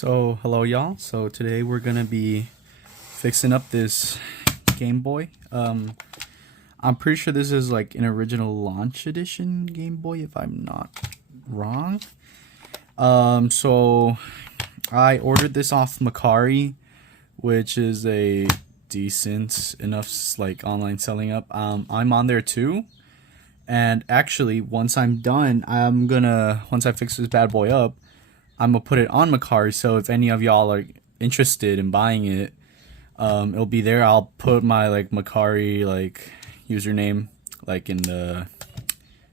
So hello y'all. So today we're gonna be fixing up this Game Boy. I'm pretty sure this is like an original launch edition Game Boy if I'm not wrong. So I ordered this off Mercari, which is a decent enough like online selling up. I'm on there too. And actually once I'm done, once I fix this bad boy up, I'm gonna put it on Mercari, so if any of y'all are interested in buying it, it'll be there. I'll put my like Mercari like username like in the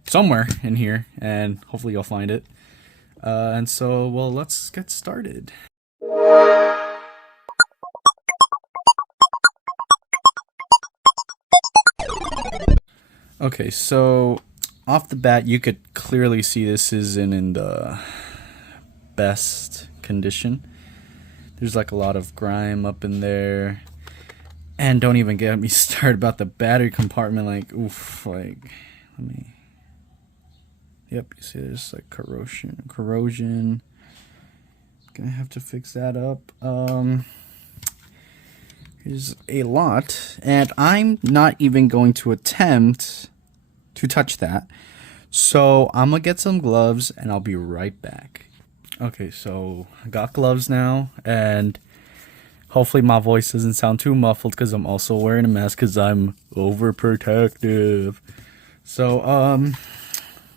somewhere in here, and hopefully you'll find it. And so, well, let's get started. Okay, so off the bat, you could clearly see this isn't in the best condition. There's like a lot of grime up in there, and don't even get me started about the battery compartment. Like, oof, like, yep, you see there's like corrosion. Gonna have to fix that up. Here's a lot, and I'm not even going to attempt to touch that, so I'm gonna get some gloves and I'll be right back. Okay, so I got gloves now, and hopefully my voice doesn't sound too muffled because I'm also wearing a mask because I'm overprotective. So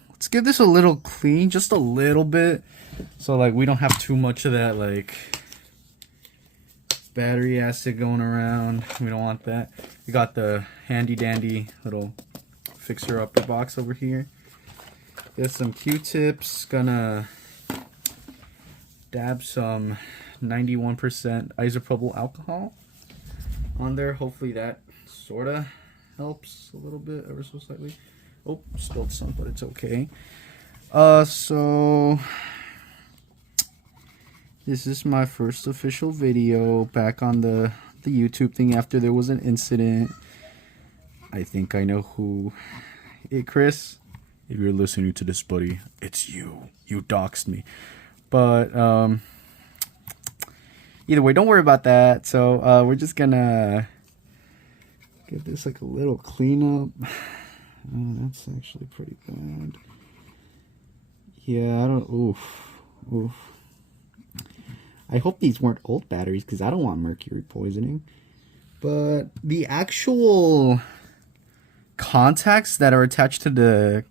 let's give this a little clean, just a little bit, so like we don't have too much of that like battery acid going around. We don't want that. We got the handy dandy little fixer upper box over here. There's some Q-tips. Gonna dab some 91% isopropyl alcohol on there. Hopefully that sorta helps a little bit, ever so slightly. Oh, spilled some, but it's okay. So this is my first official video back on the YouTube thing after there was an incident. I think I know who. Hey Chris, if you're listening to this, buddy, it's you. You doxed me. But either way, don't worry about that. So we're just gonna give this like a little cleanup. That's actually pretty bad. Yeah, I don't. Oof. I hope these weren't old batteries because I don't want mercury poisoning. But the actual contacts that are attached to the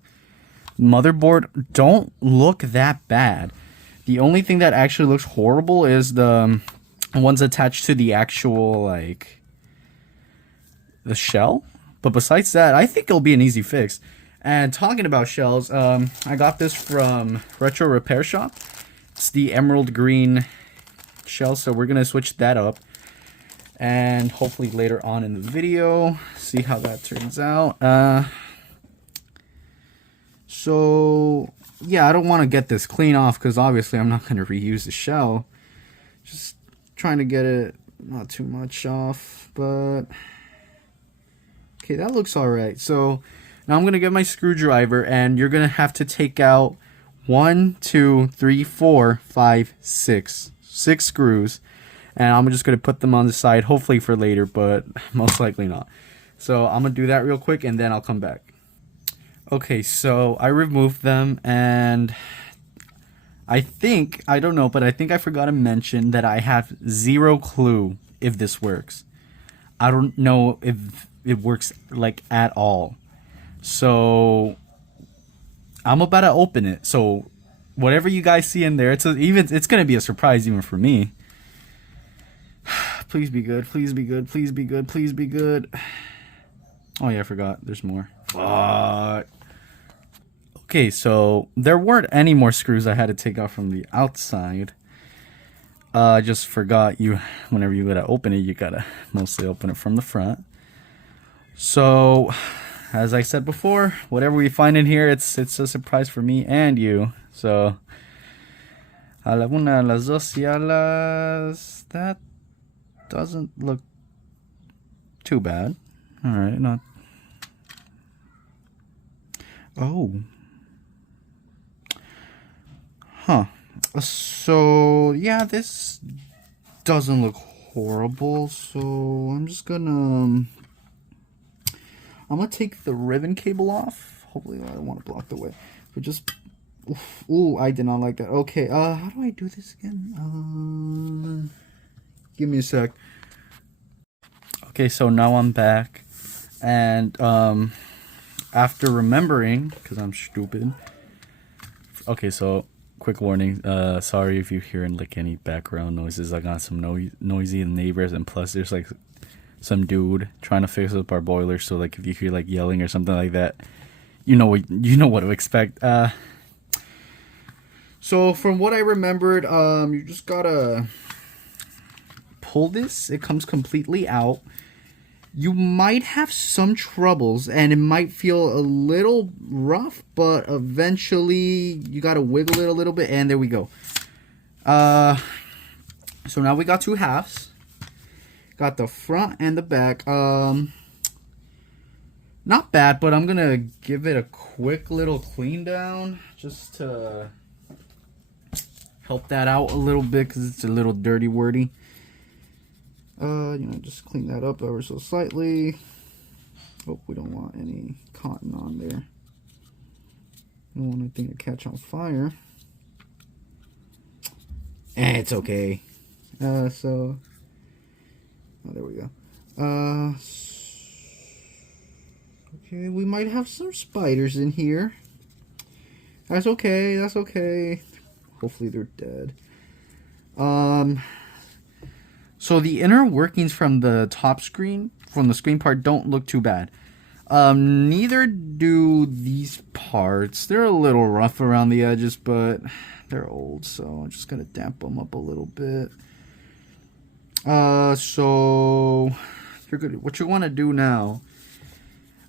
motherboard don't look that bad. The only thing that actually looks horrible is the ones attached to the actual, like, the shell. But besides that, I think it'll be an easy fix. And talking about shells, I got this from Retro Repair Shop. It's the emerald green shell, so we're going to switch that up. And hopefully later on in the video, see how that turns out. So yeah, I don't want to get this clean off because obviously I'm not going to reuse the shell. Just trying to get it not too much off, but okay, that looks alright. So now I'm going to get my screwdriver, and you're going to have to take out 6 screws, and I'm just going to put them on the side, hopefully for later, but most likely not. So I'm going to do that real quick and then I'll come back. Okay, so I removed them, and I don't know, but I think I forgot to mention that I have zero clue if this works. I don't know if it works like at all. So I'm about to open it. So whatever you guys see in there, it's gonna be a surprise even for me. Please be good. Please be good. Please be good. Please be good. Oh yeah, I forgot. There's more. Fuck. Okay, so there weren't any more screws I had to take off from the outside. I just forgot whenever you gotta open it, you gotta mostly open it from the front. So, as I said before, whatever we find in here, it's a surprise for me and you. So, a la una, a las dos, y a las... That doesn't look too bad. Alright, not... Oh. Huh. So yeah, this doesn't look horrible. So I'm gonna take the ribbon cable off. Hopefully I don't want to block the way. But just ooh, I did not like that. Okay, how do I do this again? Give me a sec. Okay, so now I'm back, and after remembering, because I'm stupid. Okay, so quick warning. Sorry if you hear like any background noises. I got some noisy neighbors, and plus there's like some dude trying to fix up our boiler. So like if you hear like yelling or something like that, you know what to expect. So from what I remembered, you just gotta pull this. It comes completely out. You might have some troubles and it might feel a little rough, but eventually you gotta wiggle it a little bit, and there we go. So now we got two halves. Got the front and the back. Not bad, but I'm gonna give it a quick little clean down just to help that out a little bit because it's a little dirty wordy. Just clean that up ever so slightly. Oh, we don't want any cotton on there. We don't want anything to catch on fire. It's okay. Oh, there we go. Okay, we might have some spiders in here. That's okay, that's okay. Hopefully they're dead. So the inner workings from the top screen, from the screen part, don't look too bad. Neither do these parts. They're a little rough around the edges, but they're old, so I'm just gonna damp them up a little bit. So you're good. What you want to do now,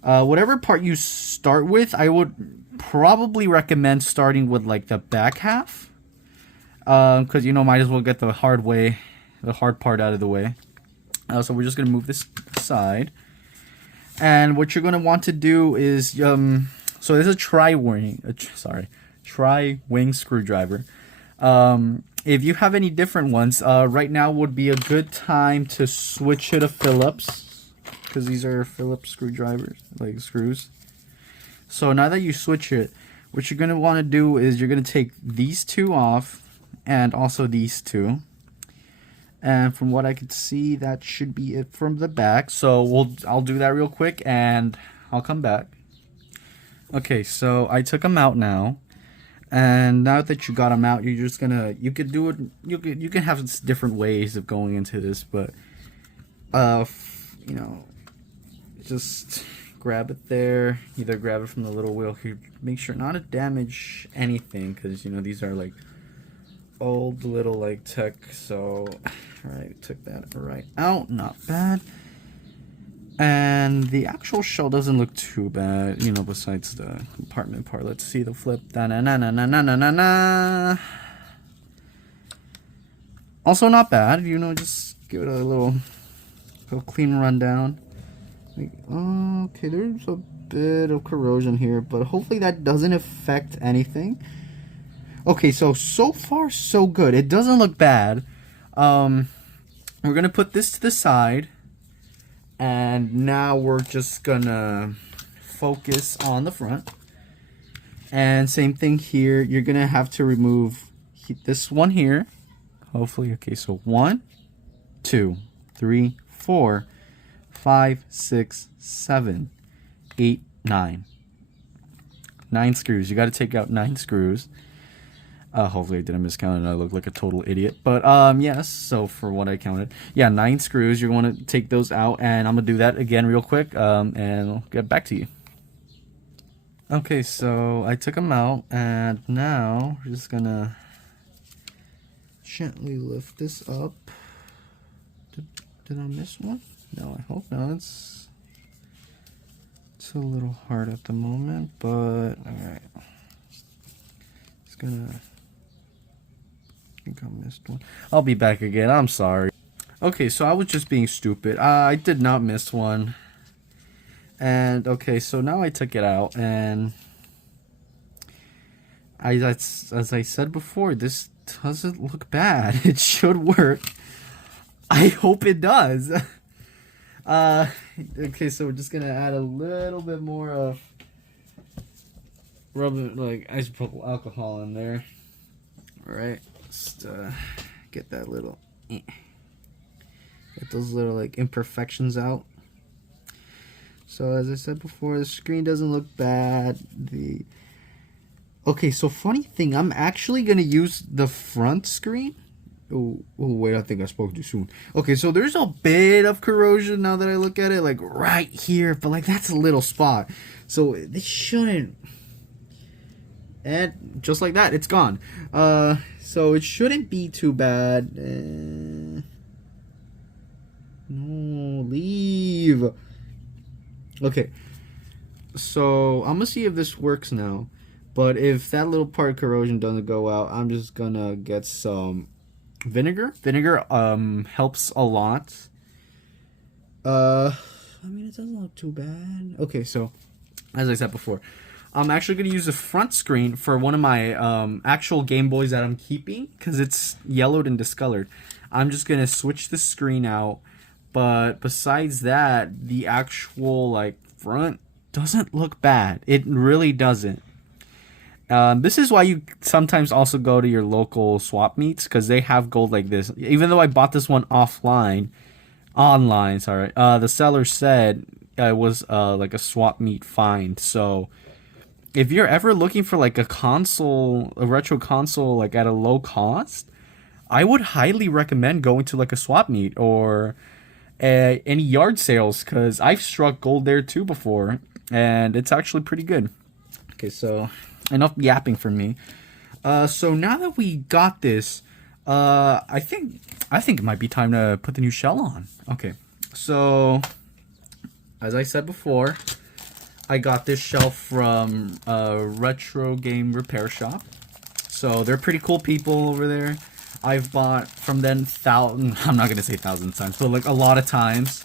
whatever part you start with, I would probably recommend starting with like the back half, because might as well get the hard part out of the way. So we're just gonna move this aside, and what you're gonna want to do is so this is a tri-wing screwdriver. If you have any different ones, right now would be a good time to switch it to Phillips, because these are Phillips screwdrivers, like screws. So now that you switch it, what you're going to want to do is you're going to take these two off and also these two. And from what I could see, that should be it from the back. So I'll do that real quick and I'll come back. Okay, so I took them out now. And now that you got them out, you're just gonna, you can have different ways of going into this, but, just grab it there, either grab it from the little wheel here, make sure not to damage anything, because, these are, like, old little, like, tech, so, alright, took that right out, not bad. And the actual shell doesn't look too bad, besides the compartment part. Let's see the flip. Da-na-na-na-na-na-na-na. Also not bad, just give it a little clean rundown. Okay, there's a bit of corrosion here, but hopefully that doesn't affect anything. Okay, so far so good. It doesn't look bad. We're gonna put this to the side. And now we're just gonna focus on the front. And same thing here. You're gonna have to remove this one here. Hopefully, okay, so 1, 2, 3, 4, 5, 6, 7, 8, 9. 9 screws. You gotta take out 9 screws. Hopefully I didn't miscount and I look like a total idiot. But, yes, so for what I counted. Yeah, 9 screws. You're going to take those out, and I'm going to do that again real quick, and I'll get back to you. Okay, so I took them out, and now we're just going to gently lift this up. Did I miss one? No, I hope not. It's a little hard at the moment, but, alright. Just going to... I think I missed one. I'll be back again. I'm sorry. Okay, so I was just being stupid. I did not miss one. And okay, so now I took it out, and as I said before, this doesn't look bad. It should work. I hope it does. Okay, so we're just gonna add a little bit more of rubber, like isopropyl alcohol in there. All right, just get that little, get those little like imperfections out. So as I said before, the screen doesn't look bad. Okay, so funny thing, I'm actually gonna use the front screen. Oh wait, I think I spoke too soon. Okay, so there's a bit of corrosion now that I look at it, like right here, but like that's a little spot. So this shouldn't, and just like that, it's gone. So it shouldn't be too bad. No, leave. Okay, so I'm gonna see if this works now. But if that little part of corrosion doesn't go out, I'm just gonna get some vinegar. Vinegar helps a lot. I mean, it doesn't look too bad. Okay, so as I said before, I'm actually gonna use the front screen for one of my actual Game Boys that I'm keeping because it's yellowed and discolored. I'm just gonna switch the screen out. But besides that, the actual like front doesn't look bad. It really doesn't. This is why you sometimes also go to your local swap meets because they have gold like this. Even though I bought this one online, sorry. The seller said it was like a swap meet find. So if you're ever looking for like a retro console like at a low cost, I would highly recommend going to like a swap meet or any yard sales because I've struck gold there too before and it's actually pretty good. Okay, so enough yapping from me. So now that we got this, I think it might be time to put the new shell on. Okay, so as I said before, I got this shell from a retro game repair shop. So they're pretty cool people over there. I've bought from them I'm not gonna say thousands of times, but like a lot of times.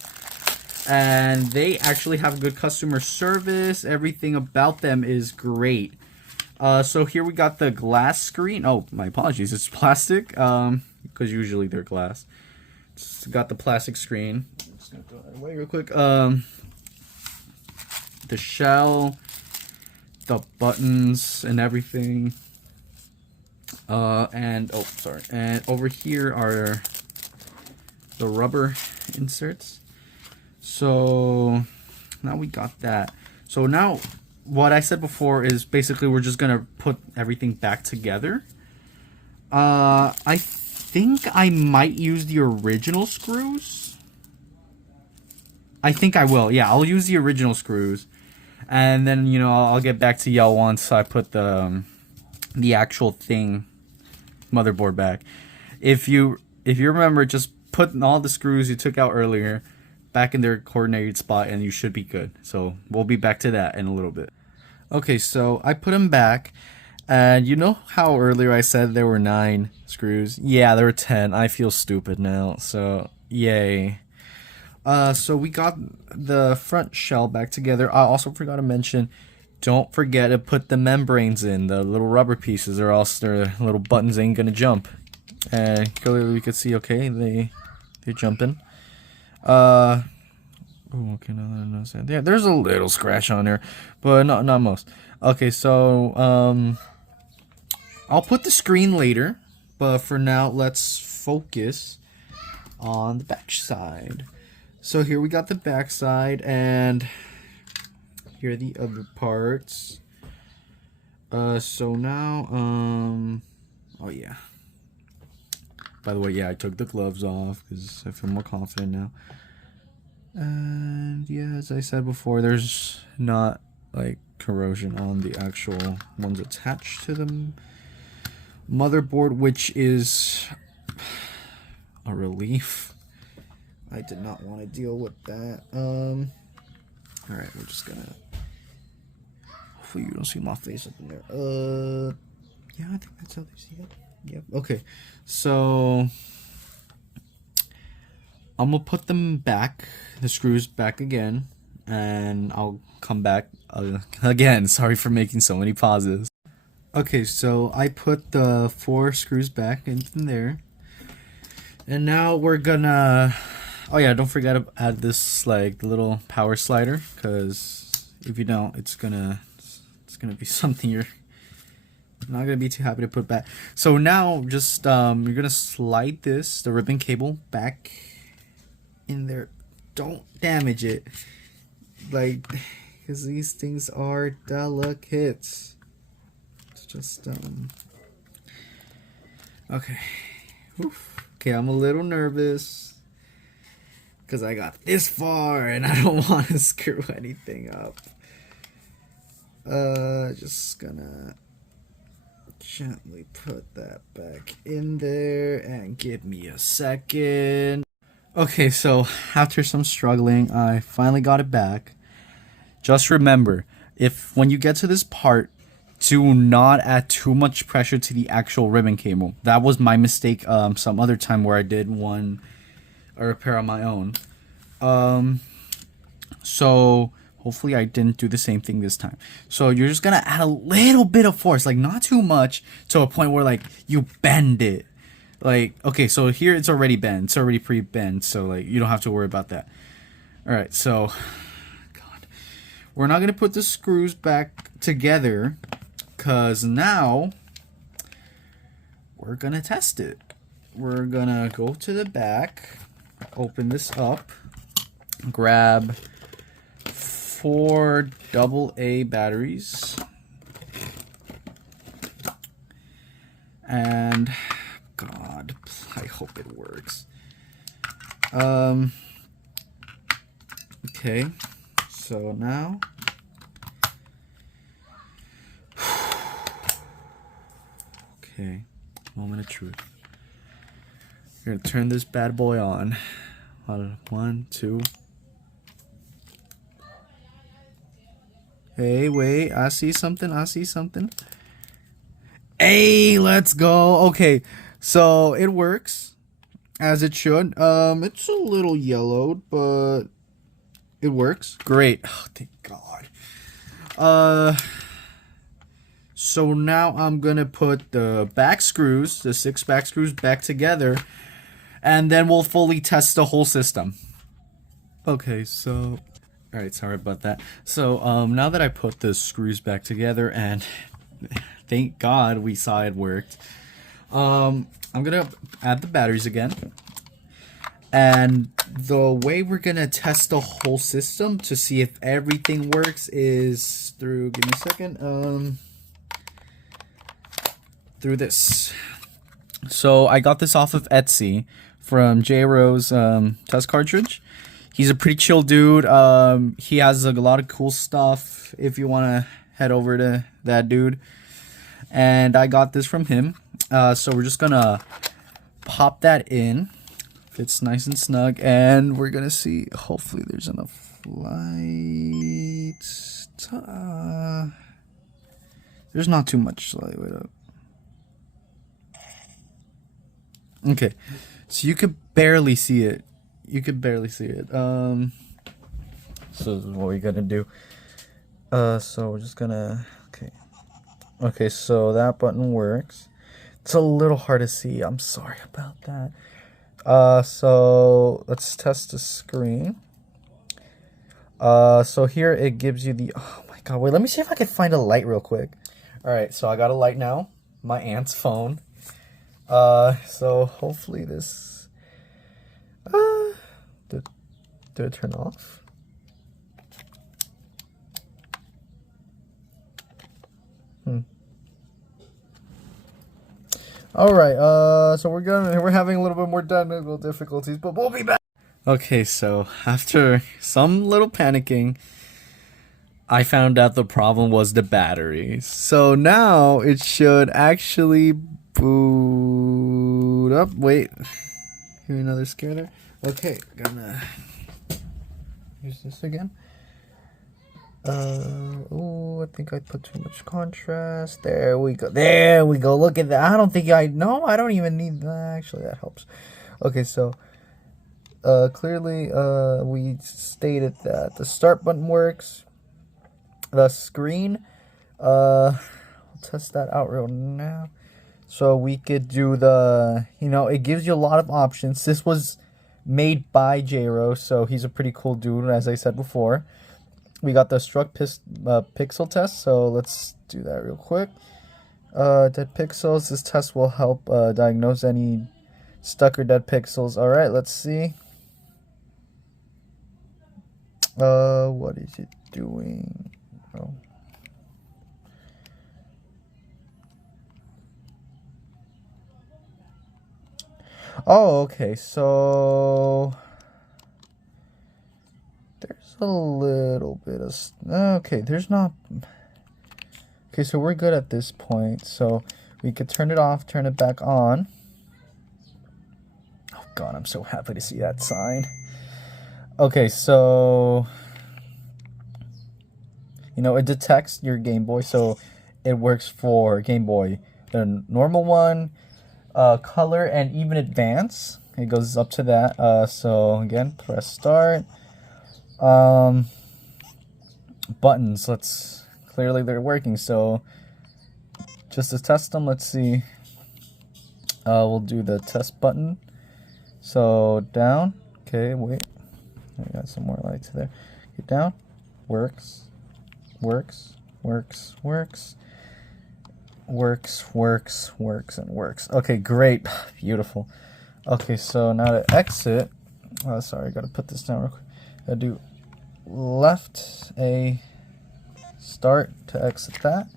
And they actually have good customer service. Everything about them is great. So here we got the glass screen. Oh, my apologies. It's plastic. Because usually they're glass. Just got the plastic screen. I'm just gonna throw that away real quick. The shell, the buttons, and everything. And over here are the rubber inserts. So now we got that. So now what I said before is basically we're just gonna put everything back together. I think I might use the original screws. I think I will. Yeah, I'll use the original screws, and then I'll get back to y'all once I put the actual motherboard back. If you remember, just put all the screws you took out earlier back in their coordinated spot and you should be good. So we'll be back to that in a little bit. Okay, so I put them back, and you know how earlier I said there were 9 screws? Yeah, there were 10. I feel stupid now, so yay. So we got the front shell back together. I also forgot to mention, don't forget to put the membranes in, the little rubber pieces, or else their little buttons ain't gonna jump. And clearly we could see, okay, they're jumping. Oh, okay, no, yeah, there's a little scratch on there, but not most. Okay, so I'll put the screen later, but for now, let's focus on the back side. So here we got the back side, and here are the other parts. So now, oh yeah. By the way, yeah, I took the gloves off because I feel more confident now. And yeah, as I said before, there's not like corrosion on the actual ones attached to the motherboard, which is a relief. I did not want to deal with that. Alright, we're just gonna, hopefully you don't see my face up in there. Yeah, I think that's how they see it. Yep. Okay, so I'm gonna put them back, the screws back again, and I'll come back again. Sorry for making so many pauses. Okay, so I put the 4 screws back in there. And now we're gonna... Oh yeah, don't forget to add this like little power slider, because if you don't, it's gonna be something you're not gonna be too happy to put back. So now just you're gonna slide the ribbon cable back in there. Don't damage it, like, because these things are delicate. It's just okay. Oof. Okay, I'm a little nervous because I got this far and I don't want to screw anything up. Just gonna gently put that back in there and give me a second. Okay, so after some struggling, I finally got it back. Just remember, if when you get to this part, do not add too much pressure to the actual ribbon cable. That was my mistake some other time where I did a repair on my own. So hopefully I didn't do the same thing this time. So you're just gonna add a little bit of force, like not too much, to a point where like you bend it. Like, okay, so here it's already bent. It's already pre-bent, so like you don't have to worry about that. All right, so God, we're not gonna put the screws back together, cause now we're gonna test it. We're gonna go to the back, open this up, grab 4 AA batteries, and God, I hope it works. Okay, so now okay, moment of truth. We're gonna turn this bad boy on. 1, 2. Hey, wait, I see something. Hey, let's go. Okay, so it works as it should. It's a little yellowed, but it works. Great. Oh, thank God. So now I'm gonna put the back screws, the 6 back screws, back together, and then we'll fully test the whole system. Okay, so alright, sorry about that. So now that I put the screws back together, and thank God we saw it worked, I'm gonna add the batteries again. And the way we're gonna test the whole system to see if everything works is through, give me a second, through this. So I got this off of Etsy from J-Rose test cartridge. He's a pretty chill dude. He has like a lot of cool stuff if you want to head over to that dude. And I got this from him. So we're just gonna pop that in. Fits nice and snug, and we're gonna see. Hopefully there's enough light. There's not too much light. Wait up. Okay, so you could barely see it. So this is what we're gonna do. So we're just gonna, okay, so that button works. It's a little hard to see, I'm sorry about that. So let's test the screen. So here it gives you the, oh my God, wait, let me see if I can find a light real quick. All right, so I got a light now, my aunt's phone. So hopefully this, did it turn off? All right, so we're having a little bit more technical difficulties, but we'll be back. Okay, so after some little panicking, I found out the problem was the batteries. So now it should actually boot up. Wait, hear another scare there? Okay, gonna use this again. Oh, I think I put too much contrast. There we go. Look at that. I don't even need that. Actually, that helps. Okay, so clearly we stated that the start button works. The screen, test that out real now. So we could do the, you know, it gives you a lot of options. This was made by J-Ro, so he's a pretty cool dude, as I said before. We got the struck pixel test, so let's do that real quick. Dead pixels. This test will help diagnose any stuck or dead pixels. All right, let's see. What is it doing? Oh. Oh, okay, so there's a little bit of, okay, there's not, okay, so we're good at this point, so we could turn it off, turn it back on. Oh God, I'm so happy to see that sign. Okay, so, you know, it detects your Game Boy, so it works for Game Boy, the normal one, color, and even advance. It goes up to that. So again, press start. Buttons, clearly they're working, so just to test them, let's see. We'll do the test button. So down, okay, wait, I got some more lights there. Get down, works, works, works, works, works, works, works, and works. Okay, great, beautiful. Okay, so now to exit, sorry, I gotta put this down real quick. Gotta do left A start to exit that.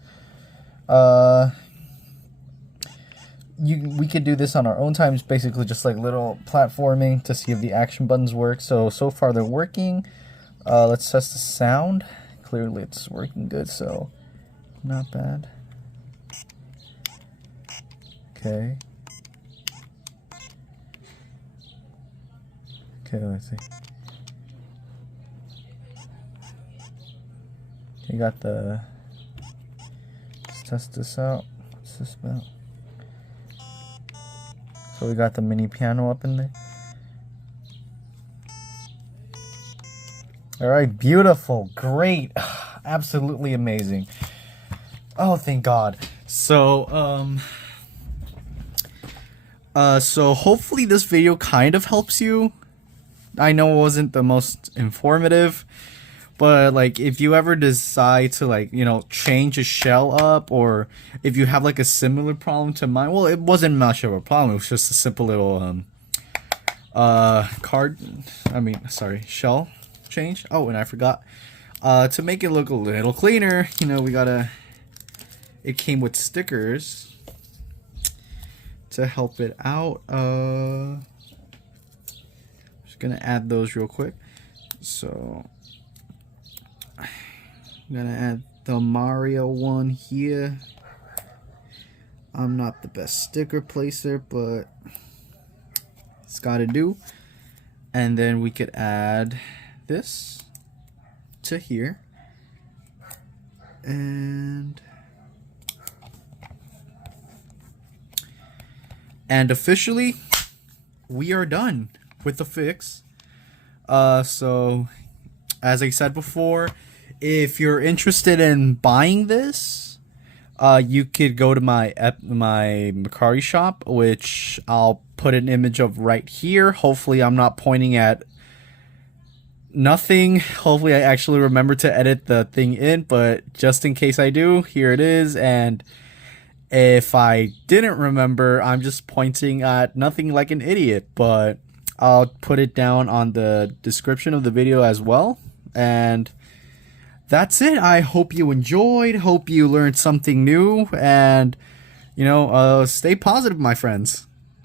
We could do this on our own time. It's basically just like little platforming to see if the action buttons work. So far they're working. Let's test the sound. Clearly it's working good, so not bad. Okay. Okay, let's see. You got the, let's test this out. What's this about? So we got the mini piano up in there. Alright, beautiful, great, absolutely amazing. Oh, thank God. So, so hopefully this video kind of helps you. I know it wasn't the most informative, but like if you ever decide to, like, you know, change a shell up, or if you have like a similar problem to mine, well, it wasn't much of a problem, it was just a simple little shell change. Oh, and I forgot to make it look a little cleaner, you know, it came with stickers to help it out. Just gonna add those real quick. So I'm gonna add the Mario one here. I'm not the best sticker placer, but it's gotta do. And then we could add this to here, and officially we are done with the fix. So as I said before, if you're interested in buying this, you could go to my Mercari shop, which I'll put an image of right here. Hopefully I'm not pointing at nothing. Hopefully I actually remember to edit the thing in, but just in case I do, here it is. And if I didn't remember, I'm just pointing at nothing like an idiot, but I'll put it down on the description of the video as well. And that's it. I hope you enjoyed, hope you learned something new, and, you know, stay positive, my friends.